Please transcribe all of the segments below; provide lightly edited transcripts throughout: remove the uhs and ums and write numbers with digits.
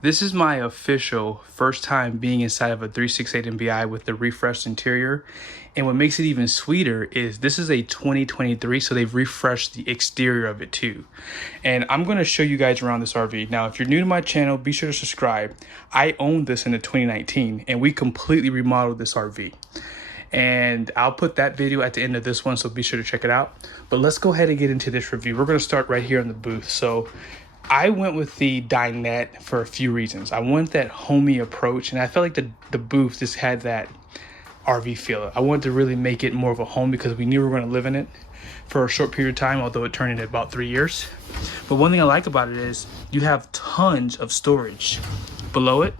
This is my official first time being inside of a 368 MBI with the refreshed interior. And what makes it even sweeter is this is a 2023, so they've refreshed the exterior of it too. And I'm going to show you guys around this RV. Now, if you're new to my channel, be sure to subscribe. I owned this in the 2019 and we completely remodeled this RV. And I'll put that video at the end of this one, so be sure to check it out. But let's go ahead and get into this review. We're going to start right here in the booth. So I went with the dinette for a few reasons. I want that homey approach, and I felt like the booth just had that RV feel. I wanted to really make it more of a home because we knew we were going to live in it for a short period of time, although it turned into about 3 years. But one thing I like about it is you have tons of storage below it.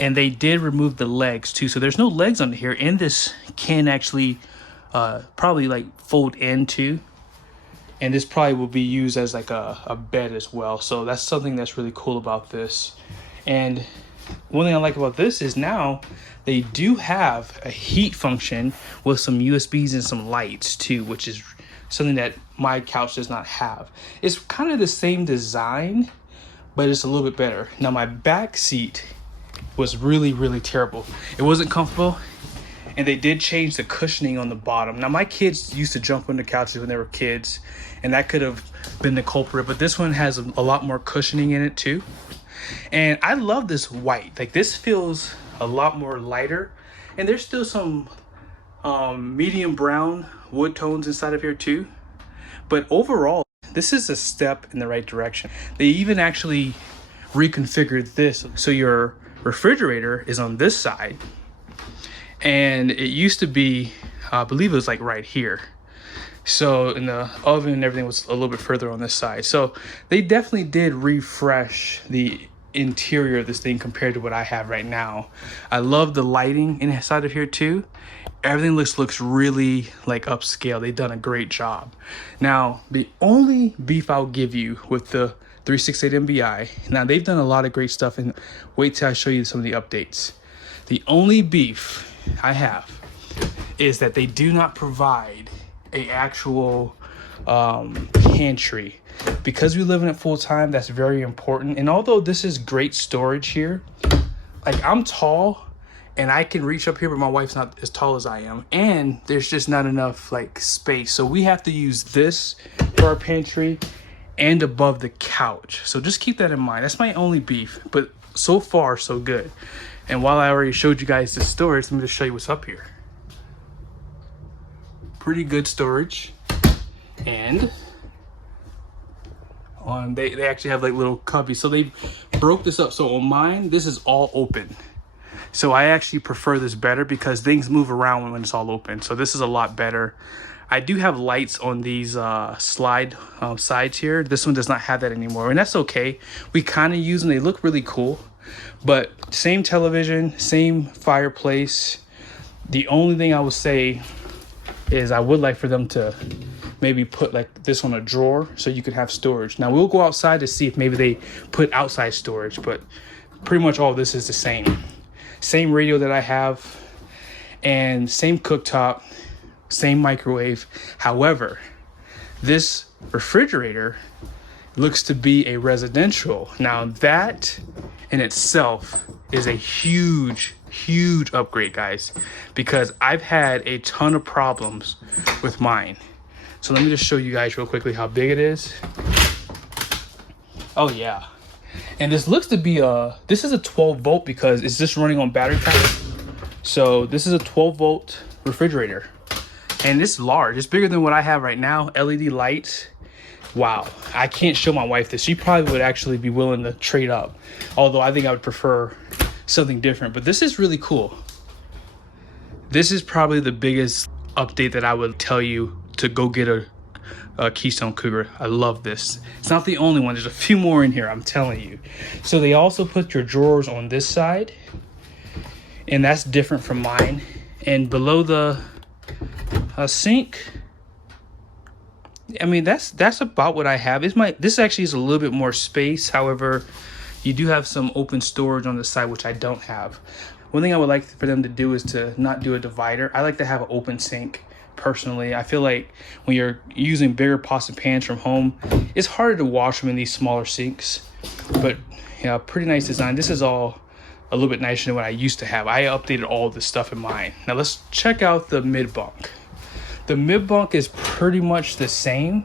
And they did remove the legs too, so there's no legs under here, and this can actually probably like fold into, and this probably will be used as like a bed as well. So that's something that's really cool about this. And one thing I like about this is now they do have a heat function with some USBs and some lights too, which is something that my couch does not have. It's kind of the same design, but it's a little bit better. Now my back seat was really terrible. It wasn't comfortable, and they did change the cushioning on the bottom. Now my kids used to jump on the couches when they were kids, and that could have been the culprit, but this one has a lot more cushioning in it too. And I love this white. Like, this feels a lot more lighter, and there's still some medium brown wood tones inside of here too. But overall, this is a step in the right direction. They even actually reconfigured this so your refrigerator is on this side, and it used to be, I believe it was like right here. So in the oven and everything was a little bit further on this side. So they definitely did refresh the interior of this thing compared to what I have right now. I love the lighting inside of here too. Everything looks really like upscale. They've done a great job. Now, the only beef I'll give you with the 368 MBI, now they've done a lot of great stuff, and wait till I show you some of the updates. The only beef I have is that they do not provide a actual pantry. Because we live in it full time, that's very important. And although this is great storage here, like, I'm tall and I can reach up here, but my wife's not as tall as I am, and there's just not enough like space. So we have to use this for our pantry and above the couch. So just keep that in mind. That's my only beef, but so far so good. And while I already showed you guys the storage, let me just show you what's up here. Pretty good storage. And they actually have like little cubbies. So they broke this up. So on mine, this is all open. So I actually prefer this better because things move around when it's all open. So this is a lot better. I do have lights on these slide sides here. This one does not have that anymore, and that's okay. We kind of use them. They look really cool, but same television, same fireplace. The only thing I would say is I would like for them to maybe put like this on a drawer so you could have storage. Now we'll go outside to see if maybe they put outside storage, but pretty much all this is the same. Same radio that I have, and same cooktop, same microwave. However, this refrigerator looks to be a residential. Now that in itself is a huge upgrade, guys, because I've had a ton of problems with mine. So let me just show you guys real quickly how big it is. Oh yeah. And this looks to be this is a 12 volt because it's just running on battery pack. So this is a 12 volt refrigerator, and it's large. It's bigger than what I have right now. LED lights. Wow. I can't show my wife this. She probably would actually be willing to trade up, although I think I would prefer something different. But this is really cool. This is probably the biggest update that I would tell you to go get a Keystone Cougar. I love this. It's not the only one. There's a few more in here, I'm telling you. So they also put your drawers on this side, and that's different from mine. And below the sink, I mean, that's about what I have. This actually is a little bit more space. However, you do have some open storage on the side, which I don't have. One thing I would like for them to do is to not do a divider. I like to have an open sink personally. I feel like when you're using bigger pots and pans from home, it's harder to wash them in these smaller sinks. But yeah, pretty nice design. This is all a little bit nicer than what I used to have. I updated all this stuff in mine. Now let's check out the mid-bunk. The mid-bunk is pretty much the same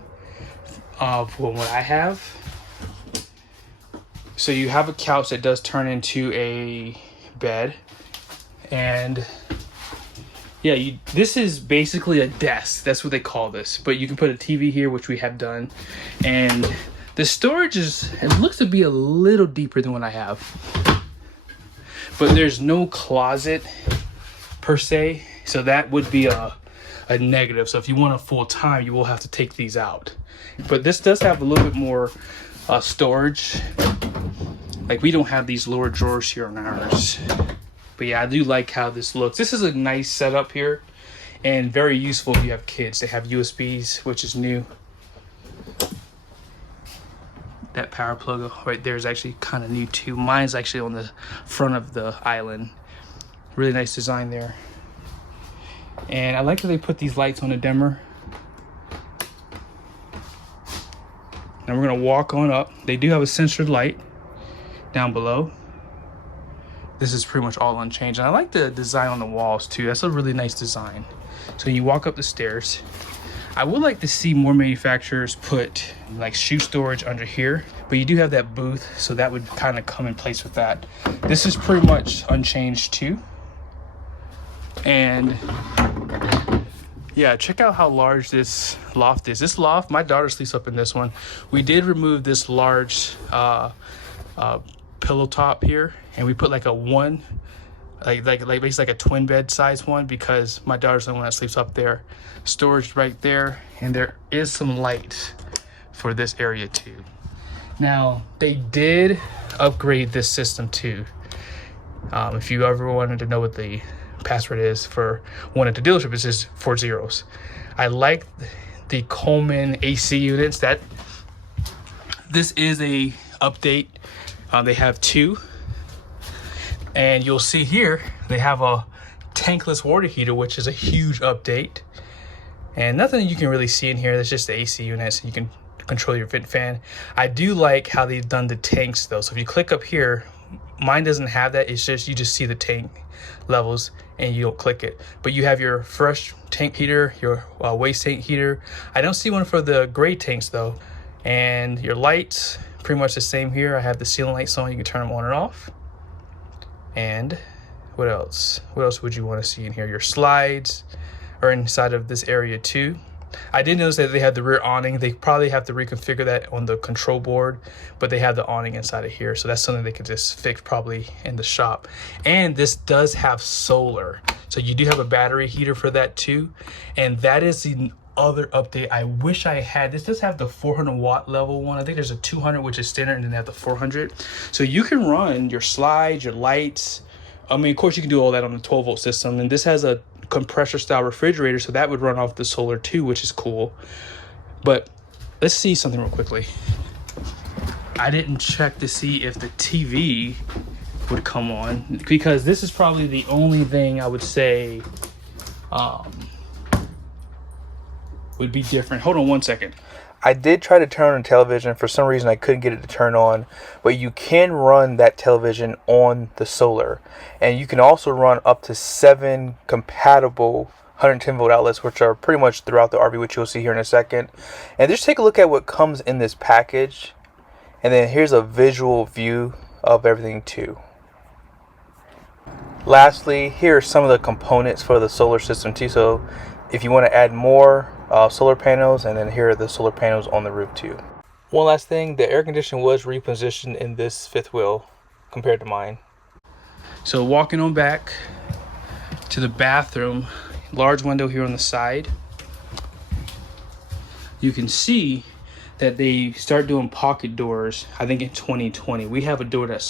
from what I have. So you have a couch that does turn into a bed, and yeah, this is basically a desk. That's what they call this. But you can put a TV here, which we have done, and the storage it looks to be a little deeper than what I have. But there's no closet per se, so that would be a negative. So if you want a full time, you will have to take these out. But this does have a little bit more storage. Like, we don't have these lower drawers here on ours. But yeah, I do like how this looks. This is a nice setup here and very useful if you have kids. They have USBs, which is new. That power plug right there is actually kind of new too. Mine's actually on the front of the island. Really nice design there. And I like that they put these lights on the dimmer. Now we're gonna walk on up. They do have a sensored light down below. This is pretty much all unchanged. And I like the design on the walls too. That's a really nice design. So you walk up the stairs. I would like to see more manufacturers put like shoe storage under here, but you do have that booth, so that would kind of come in place with that. This is pretty much unchanged too. And yeah, check out how large this loft is. This loft, my daughter sleeps up in this one. We did remove this large pillow top here, and we put like a one, like basically like a twin bed size one, because my daughter's the one that sleeps up there. Storage right there, and there is some light for this area too. Now they did upgrade this system too. If you ever wanted to know what the password is for one at the dealership, it's just 4 zeros. I like the Coleman AC units. That this is a update. They have 2, and you'll see here they have a tankless water heater, which is a huge update. And nothing you can really see in here. That's just the AC units. You can control your vent fan. I do like how they've done the tanks though. So if you click up here, mine doesn't have that. It's just, you just see the tank levels and you don't click it. But you have your fresh tank heater, your waste tank heater. I don't see one for the gray tanks though. And your lights, pretty much the same here. I have the ceiling lights on. You can turn them on and off. And what else? What else would you want to see in here? Your slides are inside of this area too. I did notice that they have the rear awning. They probably have to reconfigure that on the control board, but they have the awning inside of here. So that's something they could just fix probably in the shop. And this does have solar. So you do have a battery heater for that too. And that is the other update I wish I had. This does have the 400 watt level one. I think there's a 200, which is standard, and then they have the 400. So you can run your slides, your lights. I mean, of course you can do all that on the 12 volt system. And this has a compressor style refrigerator, so that would run off the solar too, which is cool. But let's see something real quickly. I didn't check to see if the TV would come on, because this is probably the only thing I would say would be different. Hold on one second. I did try to turn on the television. For some reason I couldn't get it to turn on, but you can run that television on the solar, and you can also run up to 7 compatible 110 volt outlets, which are pretty much throughout the RV, which you'll see here in a second. And just take a look at what comes in this package, and then here's a visual view of everything too. Lastly, here are some of the components for the solar system too. So if you want to add more solar panels, and then here are the solar panels on the roof too. One last thing, the air conditioner was repositioned in this fifth wheel compared to mine. So walking on back to the bathroom, large window here on the side. You can see that they start doing pocket doors, I think in 2020. We have a door that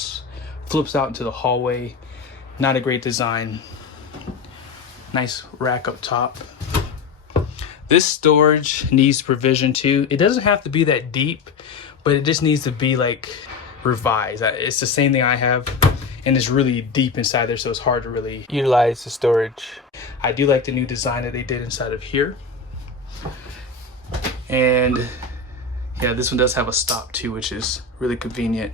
flips out into the hallway. Not a great design. Nice rack up top. This storage needs provision too. It doesn't have to be that deep, but it just needs to be like revised. It's the same thing I have. and it's really deep inside there, so it's hard to really utilize the storage. I do like the new design that they did inside of here. And yeah, this one does have a stop too, which is really convenient.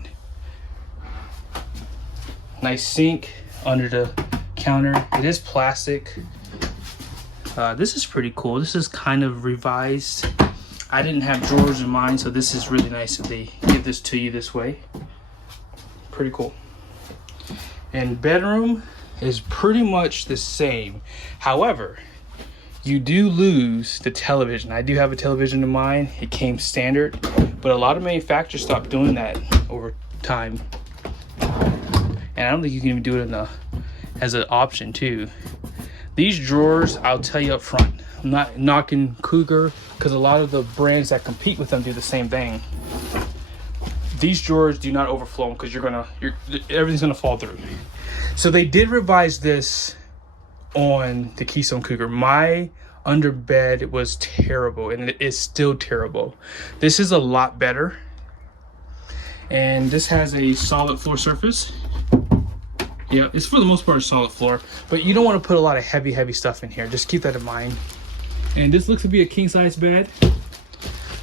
Nice sink under the counter. It is plastic. This is pretty cool. This is kind of revised. I didn't have drawers in mine, so this is really nice that they give this to you this way. Pretty cool. And bedroom is pretty much the same. However, you do lose the television. I do have a television in mine. It came standard, but a lot of manufacturers stopped doing that over time. And I don't think you can even do it as an option too. These drawers, I'll tell you up front, I'm not knocking Cougar, because a lot of the brands that compete with them do the same thing. These drawers do not overflow because everything's gonna fall through. So they did revise this on the Keystone Cougar. My underbed was terrible, and it is still terrible. This is a lot better, and this has a solid floor surface. Yeah, it's for the most part a solid floor, but you don't want to put a lot of heavy stuff in here. Just keep that in mind. And this looks to be a king size bed.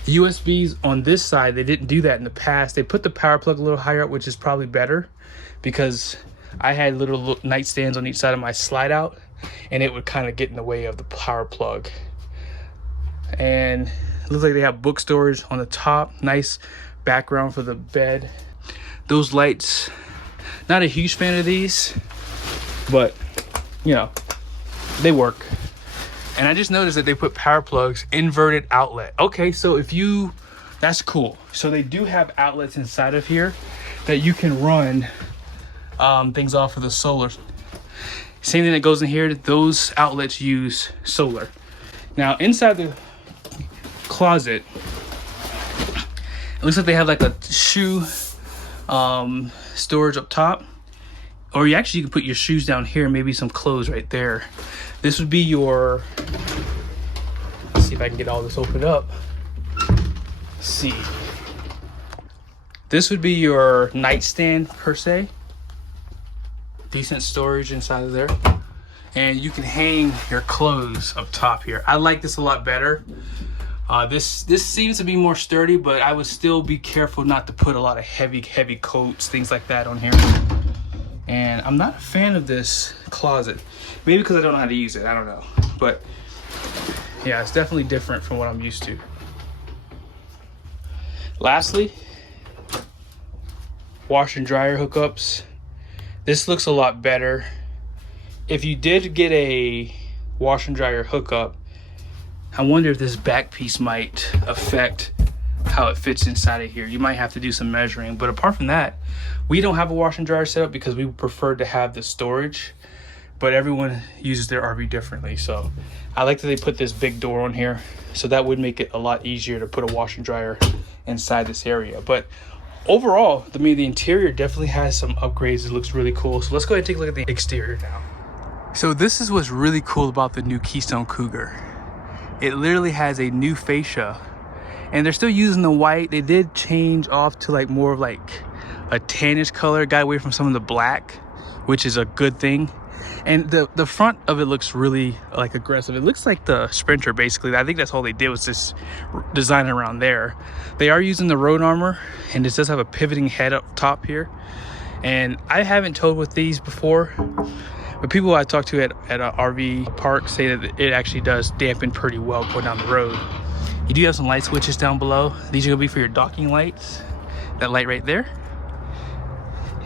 USBs on this side, they didn't do that in the past. They put the power plug a little higher up, which is probably better, because I had little nightstands on each side of my slide out, and it would kind of get in the way of the power plug. And it looks like they have book storage on the top. Nice background for the bed. Those lights, not a huge fan of these, but you know, they work. And I just noticed that they put power plugs, inverted outlet. Okay, so that's cool. So they do have outlets inside of here that you can run things off of the solar. Same thing that goes in here, those outlets use solar. Now inside the closet, it looks like they have like a shoe storage up top, or you can put your shoes down here, maybe some clothes right there. This would be your, let's see if I can get all this opened up. Let's see, this would be your nightstand per se. Decent storage inside of there, and you can hang your clothes up top here. I like this a lot better. This seems to be more sturdy, but I would still be careful not to put a lot of heavy coats, things like that on here. And I'm not a fan of this closet, maybe because I don't know how to use it, I don't know, but yeah, it's definitely different from what I'm used to. Lastly, washer and dryer hookups. This looks a lot better. If you did get a washer and dryer hookup, I wonder if this back piece might affect how it fits inside of here. You might have to do some measuring, but apart from that, we don't have a washer and dryer setup because we prefer to have the storage, but everyone uses their RV differently. So I like that they put this big door on here, so that would make it a lot easier to put a washer and dryer inside this area. But overall, I mean, the interior definitely has some upgrades. It looks really cool. So let's go ahead and take a look at the exterior now. So this is what's really cool about the new Keystone Cougar. It literally has a new fascia, and they're still using the white. They did change off to like more of like a tannish color, got away from some of the black, which is a good thing. And the front of it looks really like aggressive. It looks like the Sprinter basically. I think that's all they did was just design it around there. They are using the road armor, and this does have a pivoting head up top here. And I haven't towed with these before, but people I talked to at RV park say that it actually does dampen pretty well going down the road. You do have some light switches down below. These are gonna be for your docking lights. That light right there.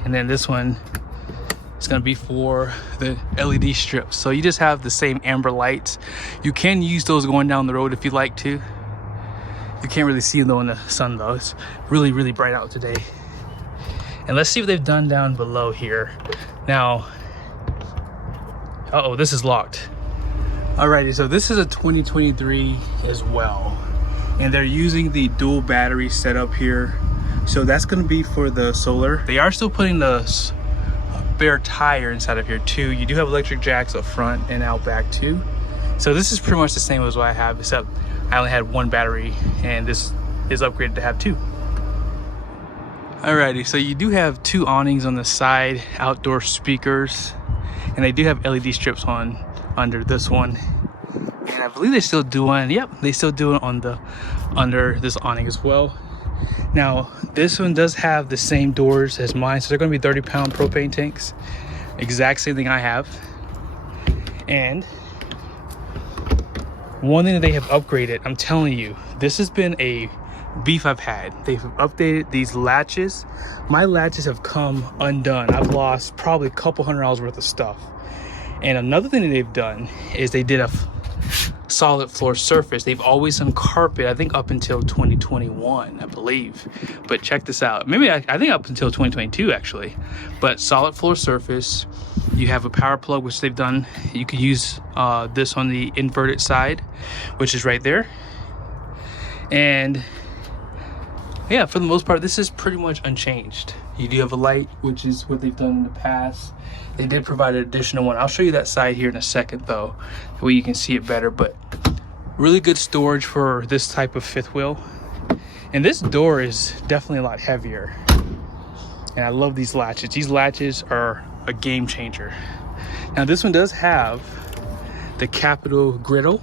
And then this one is gonna be for the LED strips. So you just have the same amber lights. You can use those going down the road if you'd like to. You can't really see them though in the sun though. It's really, really bright out today. And let's see what they've done down below here. Now, uh-oh, this is locked. Alrighty, so this is a 2023 as well. And they're using the dual battery setup here. So that's gonna be for the solar. They are still putting the spare tire inside of here too. You do have electric jacks up front and out back too. So this is pretty much the same as what I have, except I only had one battery, and this is upgraded to have two. Alrighty, so you do have two awnings on the side, outdoor speakers, and they do have LED strips on under this one. And I believe they still do one. Yep, they still do it on the under this awning as well. Now, this one does have the same doors as mine, so they're going to be 30-pound propane tanks. Exact same thing I have. And one thing that they have upgraded, I'm telling you, this has been a beef I've had. They've updated these latches. My latches have come undone. I've lost probably a couple $100 worth of stuff. And another thing that they've done is they did a solid floor surface. They've always done carpet, I think up until 2021, I believe. But check this out. Maybe I think up until 2022 actually. But solid floor surface. You have a power plug, which they've done. You could use this on the inverted side, which is right there. And yeah, for the most part, this is pretty much unchanged. You do have a light, which is what they've done in the past. They did provide an additional one. I'll show you that side here in a second though, that way you can see it better. But really good storage for this type of fifth wheel. And this door is definitely a lot heavier. And I love these latches. These latches are a game changer. Now this one does have the capital griddle.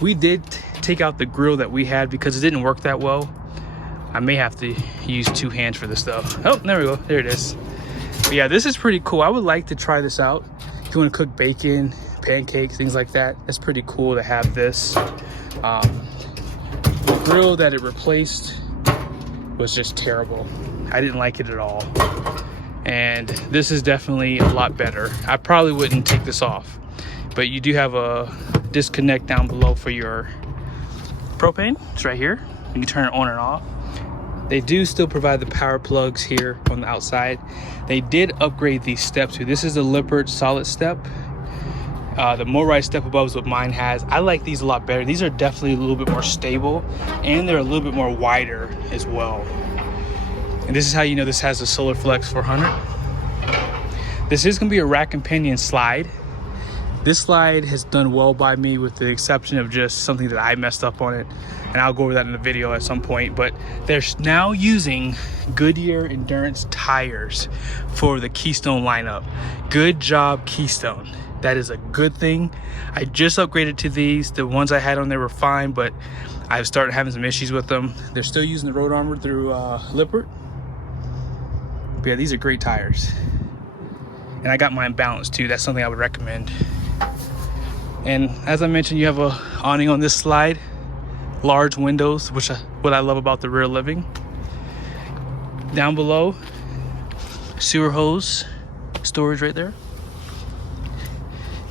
We did take out the grill that we had because it didn't work that well. I may have to use two hands for this stuff. Oh, there we go. There it is. But yeah, this is pretty cool. I would like to try this out. If you want to cook bacon, pancakes, things like that, it's pretty cool to have this. The grill that it replaced was just terrible. I didn't like it at all. And this is definitely a lot better. I probably wouldn't take this off. But you do have a disconnect down below for your propane. It's right here. You can turn it on and off. They do still provide the power plugs here on the outside. They did upgrade these steps too. This is the Lippert solid step. The motorized step above is what mine has. I like these a lot better. These are definitely a little bit more stable, and they're a little bit more wider as well. And this is how you know this has a RhinoFLEX 400. This is gonna be a rack and pinion slide. This slide has done well by me with the exception of just something that I messed up on it. And I'll go over that in the video at some point. But they're now using Goodyear Endurance tires for the Keystone lineup. Good job, Keystone. That is a good thing. I just upgraded to these. The ones I had on there were fine, but I've started having some issues with them. They're still using the road armor through Lippert. But yeah, these are great tires. And I got mine balanced too. That's something I would recommend. And as I mentioned, you have a awning on this slide. Large windows, which what I love about the rear living. Down below, sewer hose storage right there.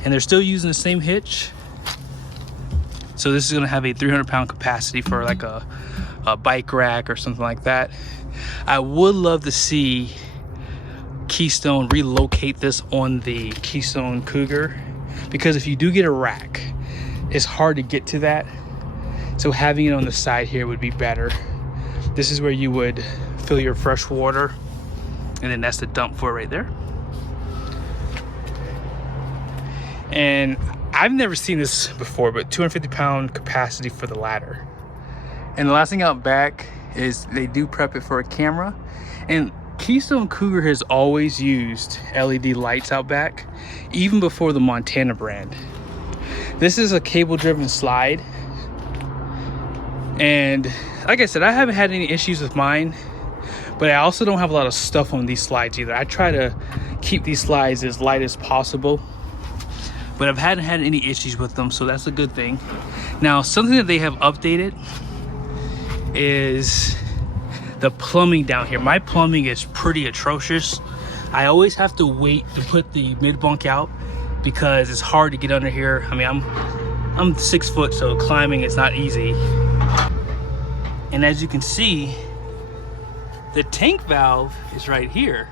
And they're still using the same hitch. So this is gonna have a 300-pound capacity for like a bike rack or something like that. I would love to see Keystone relocate this on the Keystone Cougar, because if you do get a rack, it's hard to get to that. So having it on the side here would be better. This is where you would fill your fresh water, and then that's the dump for it right there. And I've never seen this before, but 250-pound capacity for the ladder. And the last thing out back is they do prep it for a camera. And Keystone Cougar has always used LED lights out back, even before the Montana brand. This is a cable-driven slide. And like I said, I haven't had any issues with mine, but I also don't have a lot of stuff on these slides either. I try to keep these slides as light as possible, but I hadn't had any issues with them, so that's a good thing. Now, something that they have updated is the plumbing down here. My plumbing is pretty atrocious. I always have to wait to put the mid-bunk out because it's hard to get under here. I mean, I'm 6 foot, so climbing is not easy. And as you can see, the tank valve is right here.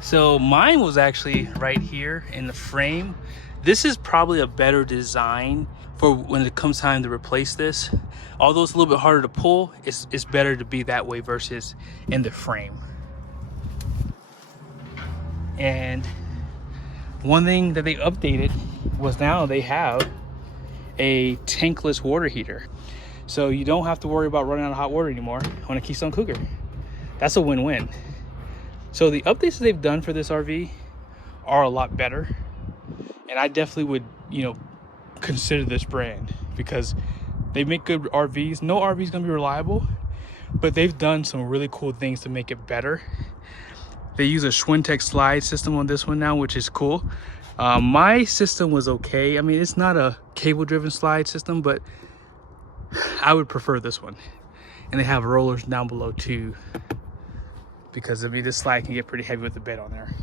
So mine was actually right here in the frame. This is probably a better design for when it comes time to replace this. Although it's a little bit harder to pull, it's better to be that way versus in the frame. And one thing that they updated was now they have a tankless water heater. So you don't have to worry about running out of hot water anymore on a Keystone Cougar. that's a win-win. So the updates that they've done for this RV are a lot better, and I definitely would, you know, consider this brand because they make good RVs. No RV is gonna be reliable, but they've done some really cool things to make it better. They use a CARMTEK slide system on this one now, which is cool. My system was okay. I mean, it's not a cable-driven slide system, but I would prefer this one. And they have rollers down below too, because I mean, this slide can get pretty heavy with the bed on there.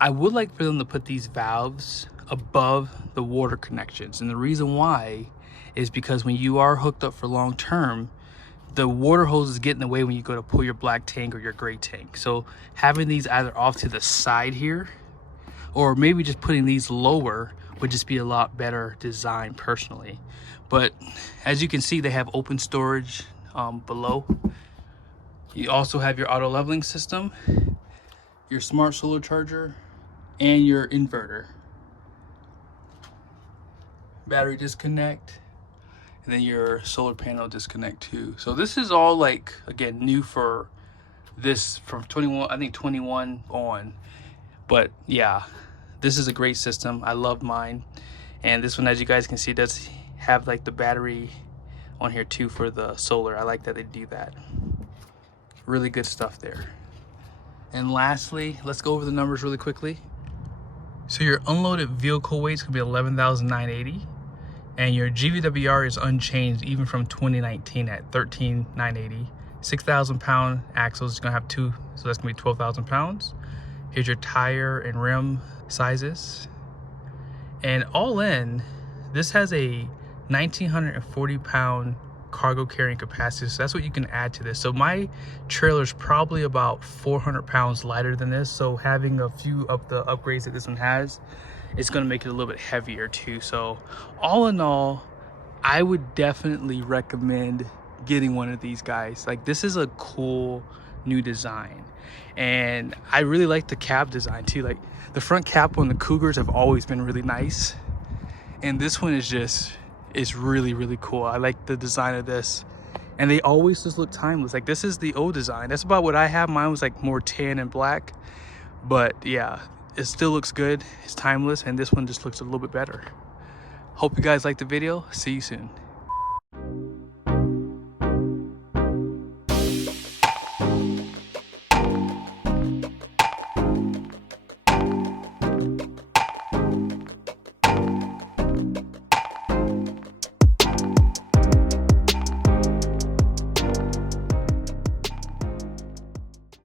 I would like for them to put these valves above the water connections, and the reason why is because when you are hooked up for long term, the water hoses get in the way when you go to pull your black tank or your gray tank. So having these either off to the side here, or maybe just putting these lower, would just be a lot better design personally. But as you can see, they have open storage below. You also have your auto leveling system, your smart solar charger, and your inverter. Battery disconnect, and then your solar panel disconnect too. So this is all, like, again, new for this from 21, I think 21 on. But yeah, this is a great system. I love mine. And this one, as you guys can see, does have like the battery on here too for the solar. I like that they do that. Really good stuff there. And lastly, let's go over the numbers really quickly. So your unloaded vehicle weight is gonna be 11,980, and your GVWR is unchanged even from 2019 at 13,980. 6,000 pound axles is gonna have two, so that's gonna be 12,000 pounds. Here's your tire and rim sizes, and all in, this has a 1,940 pound cargo carrying capacity, so that's what you can add to this. So my trailer is probably about 400 pounds lighter than this, so having a few of the upgrades that this one has, it's going to make it a little bit heavier too. So all in all, I would definitely recommend getting one of these guys. Like, this is a cool new design, and I really like the cab design too. Like, the front cap on the Cougars have always been really nice, and this one is just, it's really, really cool. I like the design of this, and they always just look timeless. Like, this is the old design. That's about what I have. Mine was like more tan and black, but yeah, it still looks good. It's timeless, and this one just looks a little bit better. Hope you guys liked the video. See you soon.